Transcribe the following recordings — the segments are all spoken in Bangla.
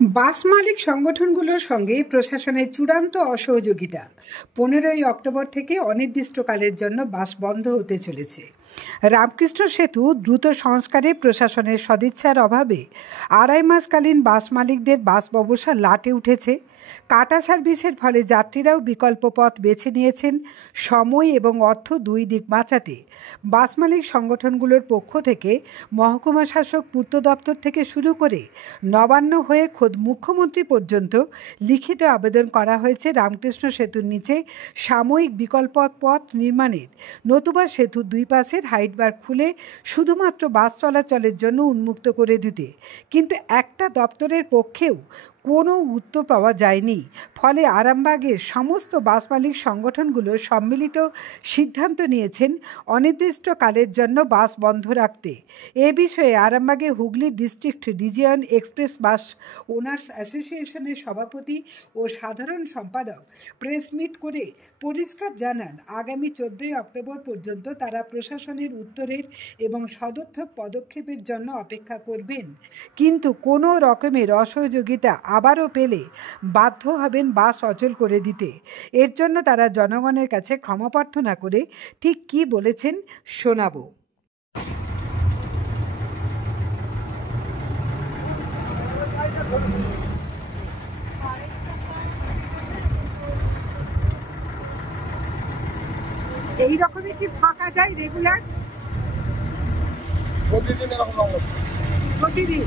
বাস মালিক সংগঠনগুলোর সঙ্গে প্রশাসনের চূড়ান্ত অসহযোগিতা। 15ই অক্টোবর থেকে অনির্দিষ্টকালের জন্য বাস বন্ধ হতে চলেছে। রামকৃষ্ণ সেতু দ্রুত সংস্কারে প্রশাসনের সদিচ্ছার অভাবে 2.5 মাসকালীন বাস মালিকদের বাস ব্যবসা লাটে উঠেছে। কাটা সার্ভিসের ফলে যাত্রীরাও বিকল্প পথ বেছে নিয়েছেন সময় এবং অর্থ দুই দিক বাঁচাতে। বাস মালিক সংগঠনগুলোর পক্ষ থেকে মহকুমা শাসক পূর্ত দপ্তর থেকে শুরু করে নবান্ন হয়ে খোদ মুখ্যমন্ত্রী পর্যন্ত লিখিত আবেদন করা হয়েছে রামকৃষ্ণ সেতুর নিচে সাময়িক বিকল্প পথ নির্মাণের, নতুবা সেতুর দুই পাশের হাইটবার খুলে শুধুমাত্র বাস চলাচলের জন্য উন্মুক্ত করে দিতে। কিন্তু একটা দপ্তরের পক্ষেও কোনো উত্তর পাওয়া যায়নি। ফলে আরামবাগের সমস্ত বাস মালিক সংগঠনগুলো সম্মিলিত সিদ্ধান্ত নিয়েছেন অনির্দিষ্টকালের জন্য বাস বন্ধ রাখতে। এ বিষয়ে আরামবাগে Hooghly district region express bus owners অ্যাসোসিয়েশনের সভাপতি ও সাধারণ সম্পাদক প্রেস মিট করে পরিষ্কার জানান, আগামী 14ই অক্টোবর পর্যন্ত তারা প্রশাসনের উত্তরের এবং সদর্থক পদক্ষেপের জন্য অপেক্ষা করবেন। কিন্তু কোনো রকমের অসহযোগিতা আবারও পেলে বাধ্য হবেন বাস অচল করে দিতে। এর জন্য তারা জনগণের কাছে ক্ষমা প্রার্থনা করে ঠিক কী বলেছেন শোনাবো। এই রকমই কি থাকা যায় রেগুলার? প্রতিদিন এরকম অবস্থা, প্রতিদিন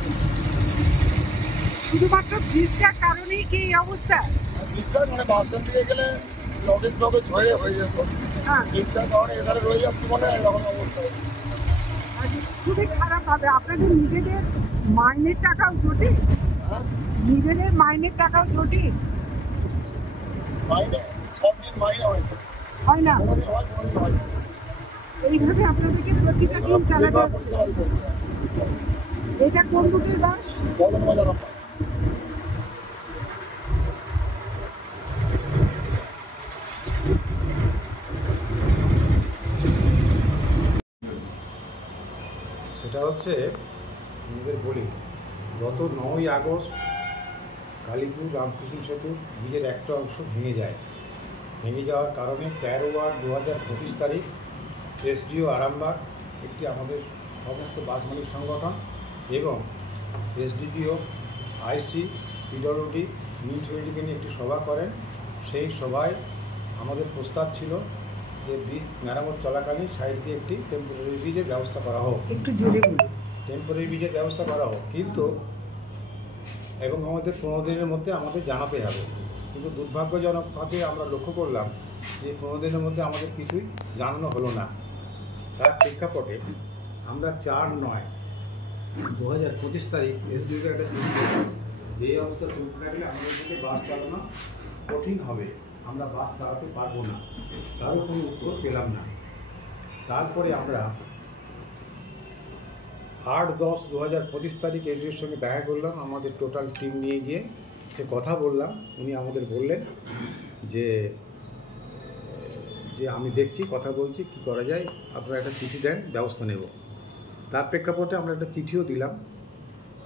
শুধুমাত্র ব্রিজটার কারণেই কি এই অবস্থা? ব্রিজটার মানে বাচ্চার দিয়ে গেলে লগেজ হয়ে যেত, ব্রিজটার কারণে এধারে রয়ে যাচ্ছে বলে এরকম অবস্থা। খুবই খারাপ হবে। আপনাদের নিজেদের মাইনের টাকাও জোটে? নিজেদের মাইনের টাকাও জোটে? মাইনে সব দিন মাইনে হয় না, কোনোদিন হয় কোনোদিন হয়। এইভাবে আপনাদেরকে প্রতিটা দিন চালাতে হচ্ছে। এটা কোন রুটের বাস? সেটা হচ্ছে আমাদের বলি, গত 9ই আগস্ট কালীপুর রামকৃষ্ণ সেতুর ব্রিজের একটা অংশ ভেঙে যায়। ভেঙে যাওয়ার কারণে 13/8/2025 তারিখ এসডিও আরামবাগ একটি আমাদের সমস্ত বাস মালিক সংগঠন এবং এসডিপিও, আইসি, পিডব্লিউডি, মিউনিসিপ্যালিটিকে নিয়ে একটি সভা করেন। সেই সভায় আমাদের প্রস্তাব ছিল যে ব্রিজ মেরামত চলাকালীন সাইড দিয়ে একটি টেম্পোরারি ব্রিজের ব্যবস্থা করা হোক। একটু জোরে বলুন। টেম্পোরারি ব্রিজের ব্যবস্থা করা হোক, কিন্তু এবং আমাদের 15 দিনের মধ্যে আমাদের জানাতে হবে। কিন্তু দুর্ভাগ্যজনকভাবে আমরা লক্ষ্য করলাম যে 15 দিনের মধ্যে আমাদের কিছুই জানানো হলো না। তার প্রেক্ষাপটে আমরা 4/9/2025 তারিখ এসডিওকে একটা চিঠি, যে অবস্থা চলতে থাকলে আমাদের থেকে বাস চালানো কঠিন হবে, আমরা বাস চালাতে পারবো না, তারও কোনো উত্তর পেলাম না। তারপরে আমরা 8/10/2025 তারিখ এসডিওর সঙ্গে দেখা করলাম, আমাদের টোটাল টিম নিয়ে গিয়ে সে কথা বললাম। উনি আমাদের বললেন যে আমি দেখছি, কথা বলছি, কি করা যায়, আপনারা একটা চিঠি দেন, ব্যবস্থা নেব। তার প্রেক্ষাপটে আমরা একটা চিঠিও দিলাম।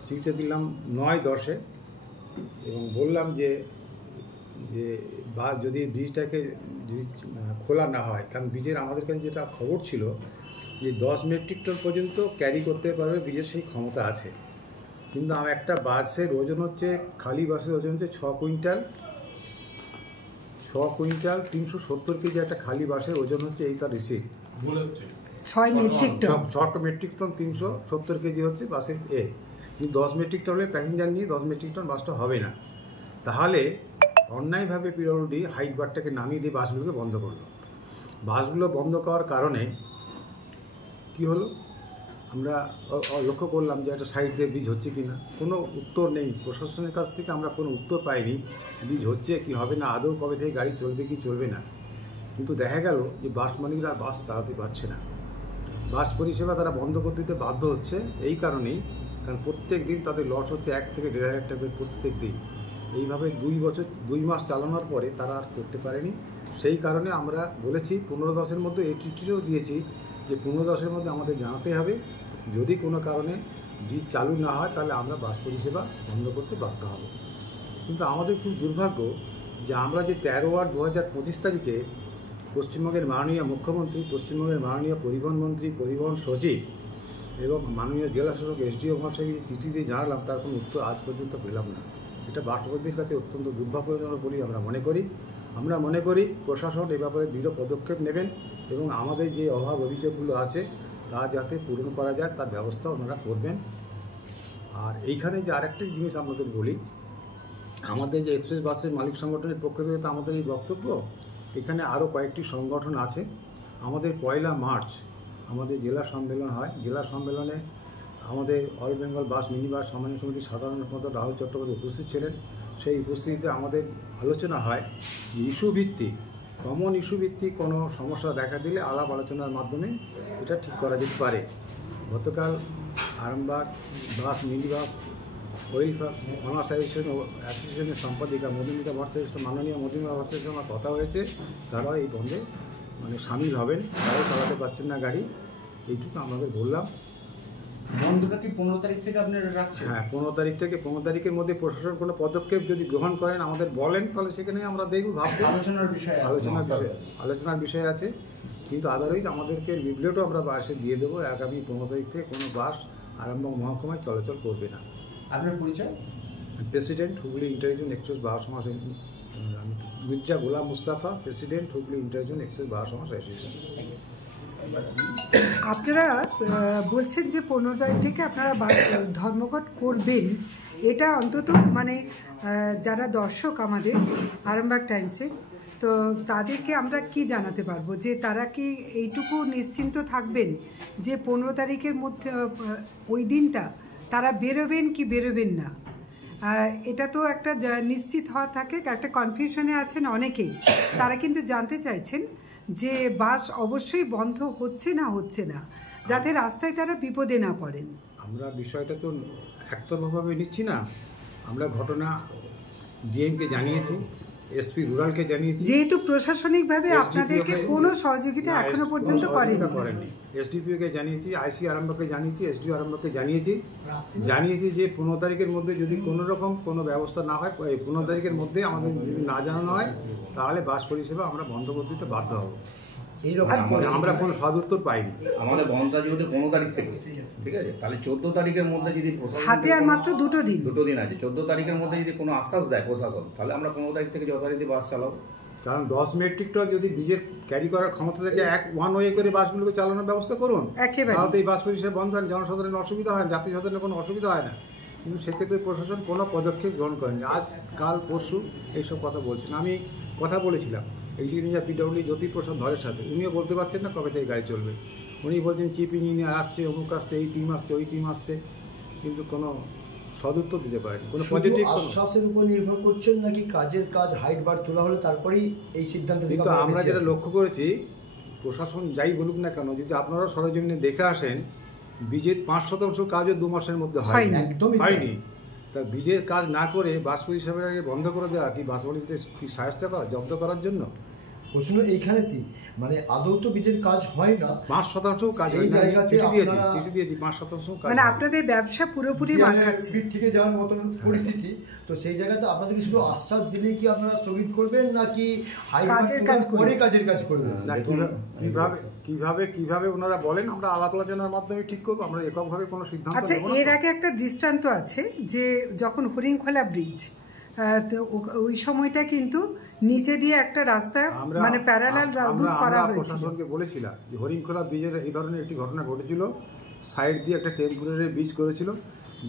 চিঠিটা দিলাম 9/10 এবং বললাম যে বা যদি ব্রিজটাকে যদি খোলা না হয়, কারণ ব্রিজের আমাদের কাছে যেটা খবর ছিল যে 10 মেট্রিক টন পর্যন্ত ক্যারি করতে পারবে, ব্রিজের সেই ক্ষমতা আছে। কিন্তু একটা বাসের ওজন হচ্ছে, খালি বাসের ওজন হচ্ছে 6 কুইন্টাল 370 কেজি। একটা খালি বাসের ওজন হচ্ছে, এই তার receipt 6 metric ton. 6 metric ton 370 kg হচ্ছে বাসের কিন্তু 10 মেট্রিক টনের প্যাসেঞ্জার নিয়ে 10 মেট্রিক টন বাসটা হবে না। তাহলে অন্যায়ভাবে পিডব্লিউডি হাইট বারটাকে নামিয়ে দিয়ে বাসগুলোকে বন্ধ করলো। বাসগুলো বন্ধ করার কারণে কি হলো, আমরা লক্ষ্য করলাম যে একটা সাইড দিয়ে ব্রিজ হচ্ছে কি না, কোনো উত্তর নেই প্রশাসনের কাছ থেকে। আমরা কোনো উত্তর পাইনি ব্রিজ হচ্ছে কি হবে না, আদৌ কবে থেকে গাড়ি চলবে কি চলবে না। কিন্তু দেখা গেল যে বাস মালিকরা আর বাস চালাতে পারছে না, বাস পরিষেবা তারা বন্ধ করে দিতে বাধ্য হচ্ছে। এই কারণেই, কারণ প্রত্যেক দিন তাদের লস হচ্ছে 1 থেকে 1.5 হাজার টাকা প্রত্যেক দিন। এইভাবে 2 মাস চালানোর পরে তারা আর করতে পারেনি। সেই কারণে আমরা বলেছি 15/10 মধ্যে এই চিঠিও দিয়েছি যে 15/10 মধ্যে আমাদের জানাতে হবে, যদি কোনো কারণে যদি চালু না হয় তাহলে আমরা বাস পরিষেবা বন্ধ করতে বাধ্য হব। কিন্তু আমাদের খুব দুর্ভাগ্য যে আমরা যে 13/8 2025 তারিখে পশ্চিমবঙ্গের মাননীয় মুখ্যমন্ত্রী, পশ্চিমবঙ্গের মাননীয় পরিবহন মন্ত্রী, পরিবহন সচিব এবং মাননীয় জেলা শাসক এসডিও মহাশয়কে যে চিঠি দিয়ে জানালাম, তার কোনো উত্তর আজ পর্যন্ত পেলাম না। এটা রাষ্ট্রপতির কাছে অত্যন্ত দুর্ভাগ্যজনক বলেই আমরা মনে করি প্রশাসন এ ব্যাপারে দৃঢ় পদক্ষেপ নেবেন এবং আমাদের যে অভাব অভিযোগগুলো আছে তা যাতে পূরণ করা যায় তার ব্যবস্থা ওনারা করবেন। আর এইখানে যে আরেকটা জিনিস আপনাদের বলি, আমাদের যে এক্সপ্রেস বাসের মালিক সংগঠনের পক্ষ থেকে তো আমাদের এই বক্তব্য, এখানে আরও কয়েকটি সংগঠন আছে। আমাদের 1 মার্চ আমাদের জেলা সম্মেলন হয়। জেলা সম্মেলনে আমাদের অল বেঙ্গল বাস মিনি বাস সম্মেলন সমিতির সাধারণ সম্পাদক রাহুল চট্টোপাধ্যায় উপস্থিত ছিলেন। সেই উপস্থিতিতে আমাদের আলোচনা হয় যে কমন ইস্যু ভিত্তিক কোনো সমস্যা দেখা দিলে আলাপ আলোচনার মাধ্যমে এটা ঠিক করা যেতে পারে। গতকাল আরামবাগ বাস মিনি বাস ওয়েলফেয়ার অনার্স অ্যাসোসিয়েশনের সম্পাদিকা মধুমিতা ভট্টাচার্য, মাননীয় মধুমিতা ভট্টাচার্যের আমার কথা হয়েছে, তারা এই বন্ধে সামিল হবেন। তারাও চালাতে পারছেন না গাড়ি, এইটুকু আমাদের বললাম। বন্ধটা কি 15 তারিখ থেকে আপনারা রাখছেন? হ্যাঁ, 15 তারিখ থেকে। 15 তারিখের মধ্যে প্রশাসন কোনো পদক্ষেপ যদি গ্রহণ করেন, আমাদের বলেন, তাহলে সেখানে আমরা দেখব, ভাববো। আলোচনার বিষয় আছে, কিন্তু আদারওয়াইজ আমাদেরকে লিফলেটও আমরা বাসে দিয়ে দেবো। আগামী 15 তারিখ থেকে কোনো বাস আরামবাগ মহকুমায় চলাচল করবে না। আপনার পরিচয়? President, Hooghly interregion express bus সমাজ, Mirza Golam Mustafa, president, Hooghly interregion express bus সমাজ অ্যাসোসিয়েশন। আপনারা বলছেন যে 15 তারিখ থেকে আপনারা ধর্মঘট করবেন, এটা অন্তত যারা দর্শক আমাদের আরামবাগ টাইমসে, তো তাদেরকে আমরা কি জানাতে পারবো যে তারা কি এইটুকু নিশ্চিন্ত থাকবেন যে 15 তারিখের মধ্যে ওই দিনটা তারা বেরোবেন কি বেরোবেন না? এটা তো একটা নিশ্চিত হওয়া থাকে, একটা কনফিউশনে আছেন অনেকেই। তারা কিন্তু জানতে চাইছেন যে বাস অবশ্যই বন্ধ হচ্ছে না, যাতে রাস্তায় তারা বিপদে না পড়েন। আমরা বিষয়টা তো একতরফাভাবে নিচ্ছি না। আমরা ঘটনা ডিএমকে জানিয়েছি, এসপি রুরালকে জানিয়েছি। যেহেতু প্রশাসনিকভাবে আপনাদেরকে কোনো সহযোগিতা এখনো পর্যন্ত করেননি। এসডিপিওকে জানিয়েছি, আইসি আরামবাগকে জানিয়েছি, এসডিও আরামবাগকে জানিয়েছি যে 15 তারিখের মধ্যে যদি কোনো রকম কোনো ব্যবস্থা না হয়, 15 তারিখের মধ্যে আমাদের যদি না জানানো হয়, তাহলে বাস পরিষেবা আমরা বন্ধ করে দিতে বাধ্য হব। আমরা কোনো সদুত্তর পাইনি। আমাদের বন্ধটা যেহেতু 15 তারিখ থেকে, ঠিক আছে, তাহলে 14 তারিখের মধ্যে যদি হাতে আর মাত্র দুটো দিন আছে, 14 তারিখের মধ্যে যদি কোনো আশ্বাস দেয় প্রশাসন, তাহলে আমরা 15 তারিখ থেকে যথারীতি বাস চালাবো। কারণ 10 মেট্রিক টন যদি বীজের ক্যারি করার ক্ষমতা থেকে ওয়ান ওয়ে করে বাসগুলোকে চালানোর ব্যবস্থা করুন, তাহলে এই বাস পরিষেবা বন্ধ হয়, জনসাধারণের অসুবিধা হয়, যাত্রী সাধারণের কোনো অসুবিধা হয় না। কিন্তু সেক্ষেত্রে প্রশাসন কোনো পদক্ষেপ গ্রহণ করেনি। আজ কাল পরশু এইসব কথা বলছেন। আমি কথা বলেছিলাম এক্সিকিউটিভ পিডব্লিউ জ্যোতিপ্রসাদ ধরের সাথে, উনিও বলতে পারছেন না কবে থেকে গাড়ি চলবে। উনি বলছেন চিফ ইঞ্জিনিয়ার আসছে, অমুক আসছে, এই টিম আসছে, ওই টিম আসছে, কিন্তু কোনো সদুত্তর দিতে পারেনি। কোনো পজিটিভ আশ্বাসের উপর নির্ভর করছেন নাকি কাজের কাজ হাইট বার তোলা হলে তারপরেই এই সিদ্ধান্ত? কিন্তু আমরা যেটা লক্ষ্য করেছি, প্রশাসন যাই বলুক না কেন, যদি আপনারা সরেজমিনে দেখে আসেন, বীজের 5% কাজও 2 মাসের মধ্যে হয়নি। তা বীজের কাজ না করে বাস পরিষেবাকে বন্ধ করে দেওয়া কি বাস মালিকদের কি সাহায্য করা, জব্দ করার জন্য? প্রশ্ন এইখানে আদৌ তো বীজের কাজ হয় না, 5% কাজ হয় না। চিঠি দিয়েছি 5% কাজ, আপনাদের ব্যবসা পুরোপুরি থেকে যাওয়ার মতন পরিস্থিতি। তো সেই জায়গাতে আপনাদেরকে শুধু আশ্বাস দিলেই কি আপনারা স্থগিত করবেন নাকি কাজের কাজ করবেন? কিভাবে ওনারা বলেন, আমরা আলাপ আলোচনার মাধ্যমে ঠিক করবো। আমরা এককভাবে কোনো সিদ্ধান্ত আচ্ছা, এর আগে একটা দৃষ্টান্ত আছে যে যখন হরিংখোলা ব্রিজ, তো ওই সময়টা কিন্তু নিচে দিয়ে একটা রাস্তা প্যারালাল রুট করা হয়েছিল। প্রশাসনকে বলেছিলাম যে হরিংখোলা ব্রিজের এই ধরনের একটি ঘটনা ঘটেছিল, সাইড দিয়ে একটা টেম্পোরারি ব্রিজ করেছিল।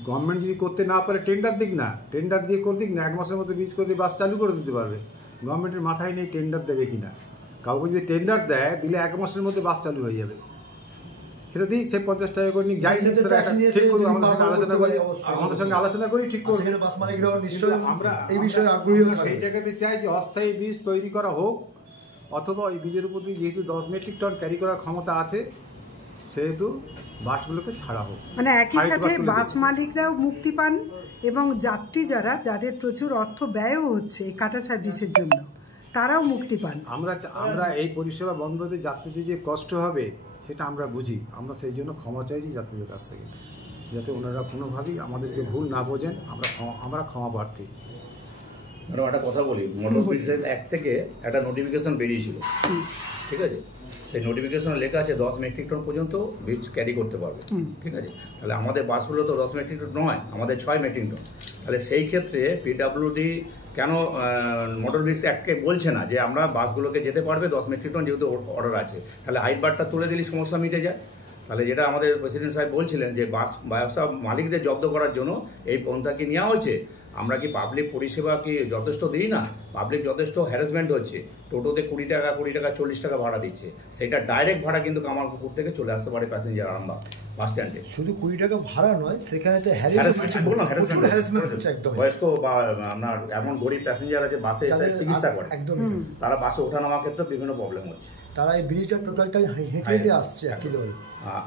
গভর্নমেন্ট যদি করতে না পারে টেন্ডার দিক না, 1 মাসের মধ্যে ব্রিজ করে বাস চালু করে দিতে পারবে। গভর্নমেন্টের মাথায় নেই টেন্ডার দেবে কিনা। কাউকে যদি টেন্ডার দেয়, দিলে 1 মাসের মধ্যে বাস চালু হয়ে যাবে। সেটা দিক, সে 50 টাকা করে নিক, যাই ঠিক করবো, আমাদের সঙ্গে আলোচনা করি, ঠিক করবো। আমরা এই বিষয়ে আগ্রহী, সেই জায়গাতে চাই যে অস্থায়ী বীজ তৈরি করা হোক, অথবা ওই বীজের উপর দিয়ে যেহেতু 10 মেট্রিক টন ক্যারি করার ক্ষমতা আছে, সেহেতু বাসগুলোকে ছাড়া হোক। একই সাথে বাস মালিকরাও মুক্তি পান এবং যাত্রী যাদের প্রচুর অর্থ ব্যয়ও হচ্ছে কাটা সার্ভিসের জন্য, তারাও মুক্তি পান। আমরা এই পরিষেবা বন্ধতে যাত্রীদের যে কষ্ট হবে সেটা আমরা বুঝি, আমরা সেই জন্য ক্ষমা চাইছি যাত্রীদের কাছ থেকে। যাতে ওনারা কোনোভাবেই আমাদেরকে ভুল না বোঝেন, আমরা ক্ষমা প্রার্থী। ম্যাডাম একটা কথা বলি, মোটর বিজনেস অ্যাক্ট থেকে একটা নোটিফিকেশন বেরিয়েছিল, ঠিক আছে? সেই নোটিফিকেশনে লেখা আছে 10 মেট্রিক টন পর্যন্ত বীজ ক্যারি করতে পারবে, ঠিক আছে? তাহলে আমাদের বাসগুলো তো 10 মেট্রিক টন নয়, আমাদের 6 মেট্রিক টন। তাহলে সেই ক্ষেত্রে পিডব্লিউডি কেন মোটর ভেহিকলস অ্যাক্টকে বলছে না যে আমরা বাসগুলোকে যেতে পারবে 10 মেট্রিক টন, যেহেতু অর্ডার আছে? তাহলে হাইট বারটা তুলে দিলে সমস্যা মিটে যায়। তাহলে যেটা আমাদের প্রেসিডেন্ট সাহেব বলছিলেন যে বাস ব্যবসা মালিকদের জব্দ করার জন্য এই পন্থা কি নেওয়া হয়েছে? আমরা কি পাবলিক পরিষেবা কি যথেষ্ট দিই না? পাবলিক যথেষ্ট হ্যারাসমেন্ট হচ্ছে। টোটোতে 20 টাকা 40 টাকা ভাড়া দিচ্ছে, সেটা ডাইরেক্ট ভাড়া কিন্তু কামারপুকুর থেকে চলে আসতে পারে প্যাসেঞ্জার আরামবাগ বাস স্ট্যান্ডে। শুধু 20 টাকা ভাড়া নয়, সেখানে তো হ্যারাসমেন্ট হচ্ছে একদম। বয়স্ক বা আপনার এমন গরিব প্যাসেঞ্জার আছে বাসে এসে চিকিৎসা করে, একদম তারা বাসে ওঠানামার ক্ষেত্রে বিভিন্ন প্রবলেম হচ্ছে। তারা এই ব্রিজটা টোটালটাই হেঁটে আসছে একেবারে।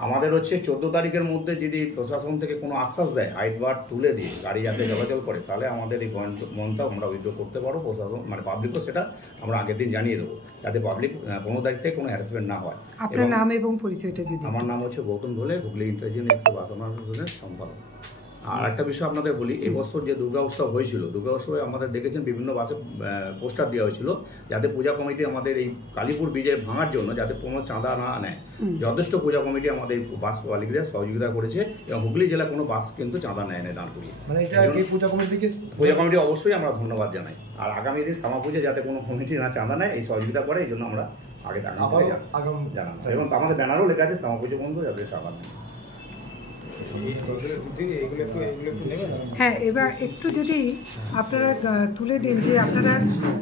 আমাদের হচ্ছে 14 তারিখের মধ্যে যদি প্রশাসন থেকে কোনো আশ্বাস দেয় হাইট বার তুলে দিয়ে গাড়ি যাতে চলাচল করে, তাহলে আমাদের এই বন্ধটা আমরা উইথড্র করতে পারবো। প্রশাসন মানে পাবলিকও সেটা আমরা আগের দিন জানিয়ে দেবো, যাতে পাবলিক 15 তারিখ থেকে কোনো হ্যারাসমেন্ট না হয়। আপনার নাম এবং পরিচয়টা যদি। আমার নাম হচ্ছে গৌতম ধোলে, হুগলি ইন্টারজিন 152 সম্পাদক। আর একটা বিষয় আপনাদের বলি, এই বছর যে দুর্গা উৎসব হয়েছিল, দুর্গা উৎসবে আমাদের দেখেছেন বিভিন্ন বাসে পোস্টার দেওয়া হয়েছিল যাতে পূজা কমিটি আমাদের এই কালীপুর ব্রিজের ভাঙার জন্য যাতে কোনো চাঁদা না নেয়। যথেষ্ট পূজা কমিটি আমাদের বাস মালিকদের সহযোগিতা করেছে এবং হুগলি জেলা কোনো বাস কিন্তু চাঁদা নেয় না দাঁড় করিয়ে। মানে এটা কি পূজা কমিটি অবশ্যই আমরা ধন্যবাদ জানাই। আর আগামী দিন শ্যামা পুজো যাতে কোনো কমিটি না চাঁদা নেয় এই সহযোগিতা করে, এই জন্য আমরা আগে জানাবো এবং আমাদের ব্যানারও লেখা আছে শ্যামা পুজো বন্ধু যাতে চাঁদা নেয়। হ্যাঁ, এবার একটু যদি আপনারা তুলে দিন যে আপনারা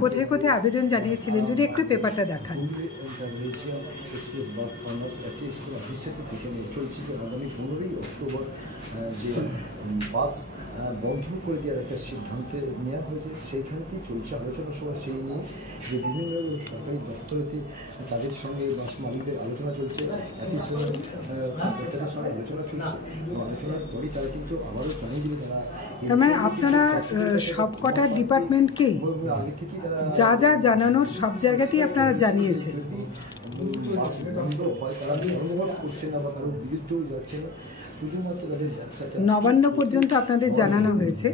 কোথায় কোথায় আবেদন জানিয়েছিলেন, যদি একটু পেপারটা দেখান। আগামী 15ই অক্টোবর যে বাস বন্ধ করে দেওয়ার একটা সিদ্ধান্ত নেওয়া হয়েছে, সেইখানেতেই চলছে আলোচনা সভা। সেই নিয়ে যে বিভিন্ন সরকারি দপ্তরেতে তাদের সঙ্গে বাস মালিকদের আলোচনা চলছে, একই সঙ্গে তাদের সঙ্গে আলোচনা চলছে। আলোচনার পরই তারা কিন্তু আবারও জানিয়ে দিবে তারা। তার মানে আপনারা সব কটা ডিপার্টমেন্টকেই আগে থেকেই তারা যা যা জানানোর সব জায়গাতেই আপনারা জানিয়েছেন। বাস বন্ধ হয় তারা অনুভব করছে না বা কারোর বিরুদ্ধেও যাচ্ছে না, শুধুমাত্র তাদের নবান্ন পর্যন্ত আপনাদের জানানো হয়েছে,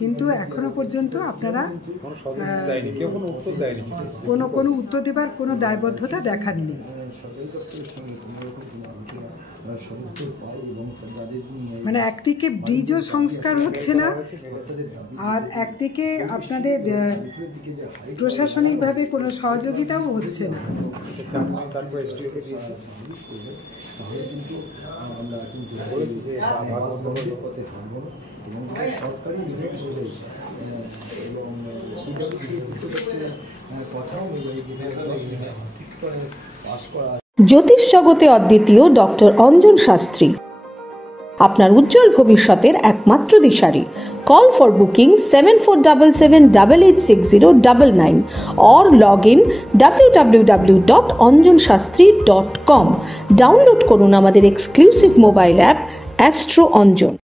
কিন্তু এখনো পর্যন্ত আপনারা কোনো উত্তর দেবার কোনো দায়বদ্ধতা দেখাননি। মানে একদিকে ব্রিজও সংস্কার হচ্ছে না, আর একদিকে আপনাদের প্রশাসনিকভাবে কোনো সহযোগিতাও হচ্ছে না। জ্যোতিষ জগতে অদ্বিতীয় ডক্টর অঞ্জন শাস্ত্রী, আপনার উজ্জ্বল ভবিষ্যতের একমাত্র দিশারি। Call for booking 7477886099 or log in www.anjanshastri.com. Download করুন আমাদের exclusive mobile app astro Anjan.